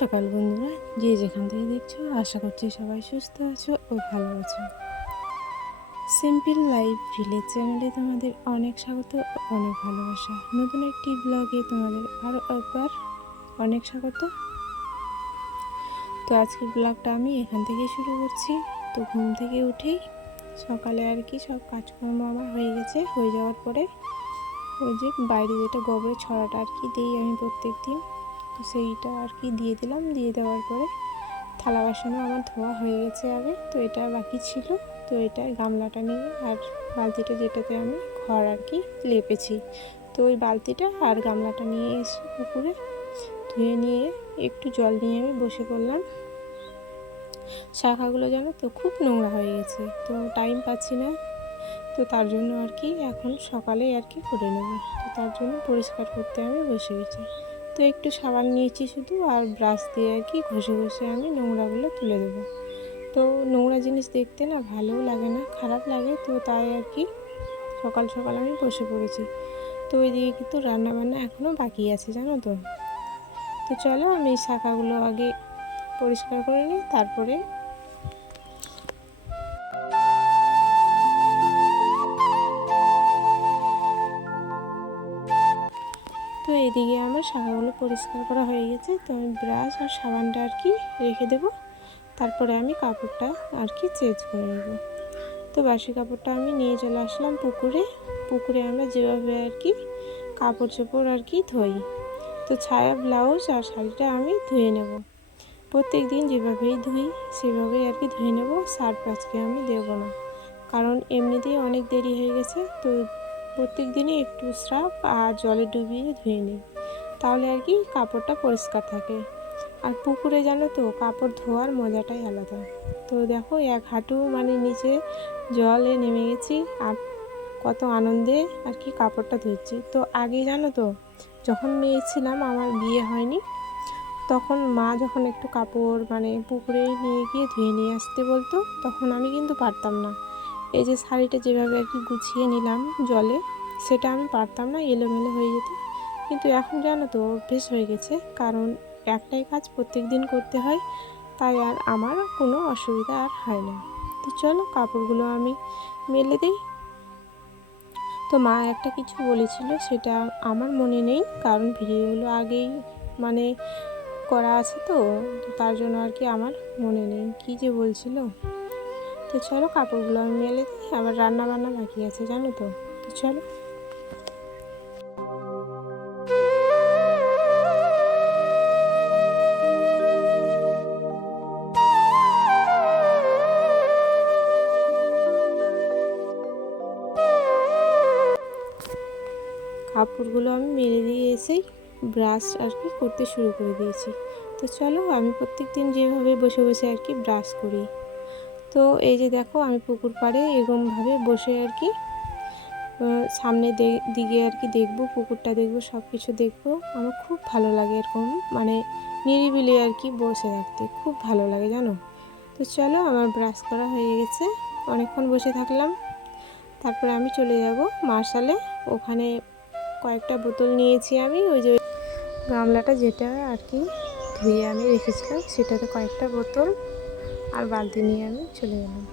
সকাল বন্ধুরা, যে যেখান থেকে দেখছো আশা করছি সবাই সুস্থ আছো ও ভালো আছো। সিম্পল লাইফ ভিলেজ চ্যানেলে তোমাদের অনেক স্বাগত ও অনেক ভালোবাসা। নতুন একটি ব্লগে তোমাদের আরও একবার অনেক স্বাগত। তো আজকের ব্লগটা আমি এখান থেকে শুরু করছি। তো ঘুম থেকে উঠেই সকালে সব কাজকর্ম আমার হয়ে গেছে। হয়ে যাওয়ার পরে ওই যে বাইরে যেটা গোবরের ছড়াটা দিই আমি প্রত্যেক দিন, তো সেইটা দিয়ে দিলাম। দিয়ে দেওয়ার পরে থালা বাসনও আমার ধোয়া হয়ে গেছে আগে, তো এটা বাকি ছিল। তো এটা গামলাটা নিয়ে আর বালতিটা যেটাতে আমি ঘর লেপেছি, তো ওই বালতিটা আর গামলাটা নিয়ে এসে পুকুরে ধুয়ে নিয়ে একটু জল নিয়ে আমি বসে পড়লাম। শাখাগুলো জানো তো খুব নোংরা হয়ে গেছে, তো টাইম পাচ্ছি না, তো তার জন্য এখন সকালে করে নেব। তো তার জন্য পরিষ্কার করতে আমি বসে গেছি। তো একটু সাবান নিয়েছি শুধু, আর ব্রাশ দিয়ে ঘষে ঘষে আমি নোংরাগুলো তুলে দেবো। তো নোংরা জিনিস দেখতে না ভালোও লাগে না, খারাপ লাগে। তো তাই সকাল সকাল আমি বসে পড়েছি। তো ওইদিকে কিন্তু রান্নাবান্না এখনও বাকি আছে জানো তো। তো চলো আমি শাখাগুলো আগে পরিষ্কার করে নিই, তারপরে তো এদিকে আমার শাখাগুলো পরিষ্কার করা হয়ে গেছে। তো আমি ব্রাশ আর সাবানটা রেখে দেবো, তারপরে আমি কাপড়টা চেঞ্জ করে নেব। তো বাসি কাপড়টা আমি নিয়ে চলে আসলাম পুকুরে আমরা যেভাবে কাপড় চোপড় ধুই, তো ছায়া ব্লাউজ আর শাড়িটা আমি ধুয়ে নেব। প্রত্যেক দিন যেভাবেই ধুই সেভাবেই ধুয়ে নেব। সার্ফ আজকে আমি দেবো না, কারণ এমনিতেই অনেক দেরি হয়ে গেছে। তো প্রত্যেক দিনই একটু সার্ফ আর জলে ডুবিয়ে ধুয়ে নিই, তাহলে কাপড়টা পরিষ্কার থাকে। আর পুকুরে জানো তো কাপড় ধোয়ার মজাটাই আলাদা। তো দেখো এক হাঁটু নিচে জলে নেমে গেছি, আর কত আনন্দে কাপড়টা ধুচ্ছি। তো আগে জানো তো যখন মেয়ে ছিলাম, আমার বিয়ে হয়নি, তখন মা যখন একটু কাপড় পুকুরে নিয়ে গিয়ে ধুয়ে নিয়ে আসতে বলতো, তখন আমি কিন্তু পারতাম না। এই যে শাড়িটা যেভাবে গুছিয়ে নিলাম জলে, সেটা আমি পারতাম না, এলোমেলো হয়ে যেত। কিন্তু এখন জানো তো অভ্যেস হয়ে গেছে, কারণ একটাই কাজ প্রত্যেক দিন করতে হয়, তাই আর আমার কোনো অসুবিধা আর হয় না। তো চলো কাপড়গুলো আমি মেলে দিই। তো মা একটা কিছু বলেছিল, সেটা আমার মনে নেই, কারণ ভিডিওগুলো আগেই করা আছে, তো তার জন্য আমার মনে নেই কি যে বলছিল। তো চলো কাপড়গুলো আমি মেলে দিই, আবার রান্না বান্না বাকি আছে জানো তো। তো চলো কাপড়গুলো আমি মেলে দিয়ে এসেই ব্রাশ করতে শুরু করে দিয়েছি। তো চলো আমি প্রত্যেক দিন যেভাবে বসে বসে ব্রাশ করি, তো এই যে দেখো আমি পুকুর পাড়ে এরকমভাবে বসে সামনে দিকে দেখবো, পুকুরটা দেখবো, সব কিছু দেখবো। আমার খুব ভালো লাগে এরকম নিরিবিলি বসে থাকতে খুব ভালো লাগে জানো। তো চলো আমার ব্রাশ করা হয়ে গেছে, অনেকক্ষণ বসে থাকলাম। তারপরে আমি চলে যাব মার্শালে। ওখানে কয়েকটা বোতল নিয়েছি আমি, ওই যে গামলাটা যেটা ধুয়ে আমি রেখেছিলাম, সেটাতে কয়েকটা বোতল আর বালতি নিয়ে আমি চলে গেলাম।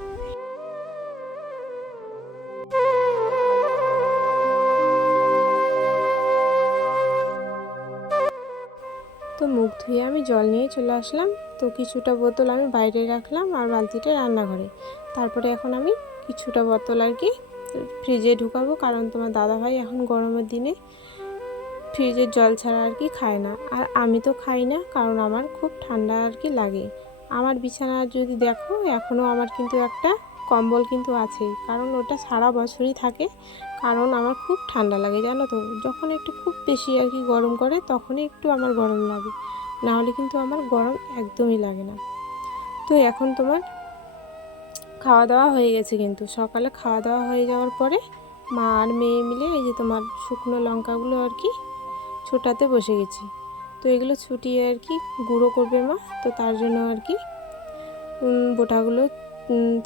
তো মুখ ধুয়ে আমি জল নিয়ে চলে আসলাম। তো কিছুটা বোতল আমি বাইরে রাখলাম আর বালতিটা রান্নাঘরে। তারপরে এখন আমি কিছুটা বোতল ফ্রিজে ঢুকাবো, কারণ তোমার দাদাভাই এখন গরমের দিনে ফ্রিজের জল ছাড়া খায় না, আর আমি তো খাই না, কারণ আমার খুব ঠান্ডা লাগে। আমার বিছানা যদি দেখো, এখনও আমার কিন্তু একটা কম্বল কিন্তু আছেই, কারণ ওটা সারা বছরই থাকে, কারণ আমার খুব ঠান্ডা লাগে জানো তো। যখন একটু খুব বেশি গরম করে, তখনই একটু আমার গরম লাগে, না হলে কিন্তু আমার গরম একদমই লাগে না। তো এখন তোমার খাওয়া দাওয়া হয়ে গেছে, কিন্তু সকালে খাওয়া দাওয়া হয়ে যাওয়ার পরে মা আর মেয়ে মিলে এই যে তোমার শুকনো লঙ্কাগুলো ছোটাতে বসে গেছি। তো এগুলো ছুটিয়ে গুঁড়ো করবে মা, তো তার জন্য বোটাগুলো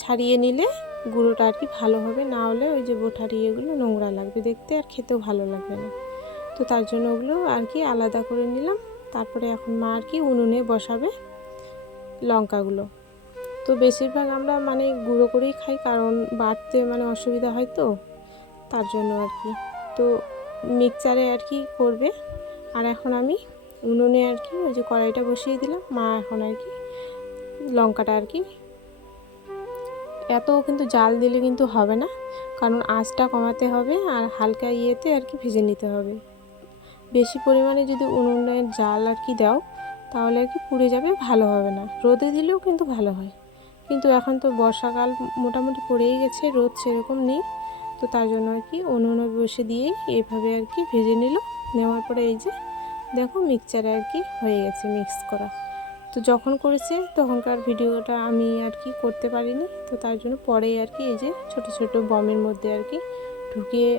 ছাড়িয়ে নিলে গুঁড়োটা ভালো হবে, না হলে ওই যে বোটার ইয়েগুলো নোংরা লাগবে দেখতে, আর খেতেও ভালো লাগবে না। তো তার জন্য ওগুলো আলাদা করে নিলাম। তারপরে এখন মা আর কি উনুনে বসাবে লঙ্কাগুলো। তো বেশিরভাগ আমরা মানে গুঁড়ো করেই খাই, কারণ বাটতে মানে অসুবিধা হয়, তো তার জন্য আর কি। তো মিক্সচারে আর কি করবে। আর এখন আমি উনুনে আর কি ওই যে কড়াইটা বসিয়ে দিলাম। মা এখন আর কি লঙ্কাটা আর কি, এত কিন্তু জাল দিলে কিন্তু হবে না, কারণ আঁচটা কমাতে হবে আর হালকা ইয়েতে আর কি ভেজে নিতে হবে। বেশি পরিমাণে যদি উনুনের জাল আর কি দাও তাহলে আর কি পুড়ে যাবে, ভালো হবে না। রোদে দিলেও কিন্তু ভালো হয়, কিন্তু এখন তো বর্ষাকাল মোটামুটি পড়েই গেছে, রোদ সেরকম নেই। তো তার জন্য আর কি উনুনে বসে দিয়েই এভাবে আর কি ভেজে নেওয়ার পরে এই যে দেখো মিক্সচারে আর কি হয়ে গেছে মিক্স করা। তো যখন করেছে তখনকার ভিডিওটা আমি আর কি করতে পারিনি, তো তার জন্য পরেই আর কি এই যে ছোট ছোট বমের মধ্যে আর কি ঢুকিয়ে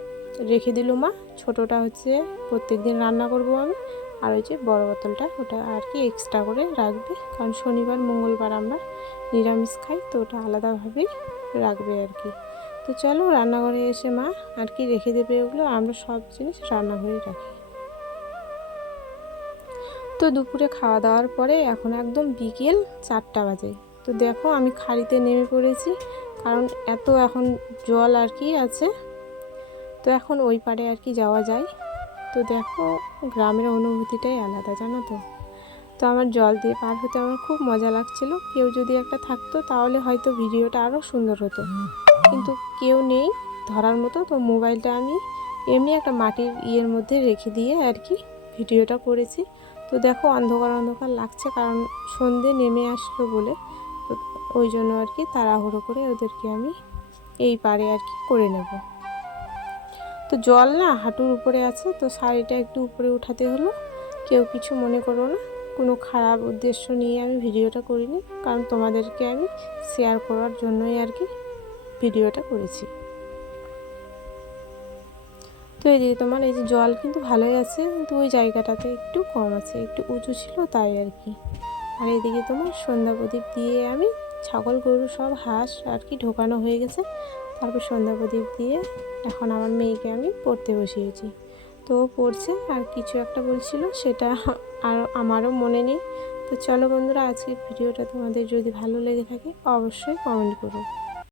রেখে দিল মা। ছোটোটা হচ্ছে প্রত্যেক দিন রান্না করব আমি, আর ওই যে বড় বোতলটা ওটা আর কি এক্সট্রা করে রাখবে, কারণ শনিবার মঙ্গলবার আমরা নিরামিষ খাই, তো ওটা আলাদাভাবেই রাখবে আর কি। তো চলো রান্নাঘরে এসে মা আর কি রেখে দেবে ওগুলো, আমরা সব জিনিস রান্নাঘরেই রাখি। তো দুপুরে খাওয়া দাওয়ার পরে এখন একদম বিকেল 4টা বাজে। তো দেখো আমি খাড়িতে নেমে পড়েছি, কারণ এত এখন জল আর কি আছে। তো এখন ওই পারে আর কি যাওয়া যায়। তো দেখো গ্রামের অনুভূতিটাই আলাদা, জানো তো। তো আমার জল দিয়ে পার হতে আমার খুব মজা লাগছিল। কেউ যদি একটা থাকতো তাহলে হয়তো ভিডিওটা আরও সুন্দর হতো, কিন্তু কেউ নেই ধরার মতো। তো মোবাইলটা আমি এমনি একটা মাটির ইয়ের মধ্যে রেখে দিয়ে আর কি ভিডিওটা করেছি। তো দেখো অন্ধকার অন্ধকার লাগছে, কারণ সন্ধে নেমে আসলো বলে। তো ওই জন্য আর কি তাড়াহুড়ো করে ওদেরকে আমি এই পারে আর কি করে নেব। তো জল না হাঁটুর উপরে আছে, তো শাড়িটা একটু উপরে উঠাতে হলো। কেউ কিছু মনে করো না, কোনো খারাপ উদ্দেশ্য নিয়ে আমি ভিডিওটা করিনি, কারণ তোমাদেরকে আমি শেয়ার করার জন্যই আর কি ভিডিওটা করেছি। তো এদিকে তোমার এই যে জল কিন্তু ভালোই আছে, কিন্তু ওই জায়গাটাতে একটু কম আছে, একটু উঁচু ছিল তাই আর কি। আর এদিকে তোমার সন্ধ্যা প্রদীপ দিয়ে আমি ছাগল গরু সব হাঁস আর কি ঢোকানো হয়ে গেছে। তারপর সন্ধ্যা প্রদীপ দিয়ে এখন আমার মেয়েকে আমি পড়তে বসিয়েছি। তো পড়ছে আর কিছু একটা বলছিল, সেটা আর আমারও মনে নেই। তো চলো বন্ধুরা, আজকের ভিডিওটা তোমাদের যদি ভালো লেগে থাকে অবশ্যই কমেন্ট করো।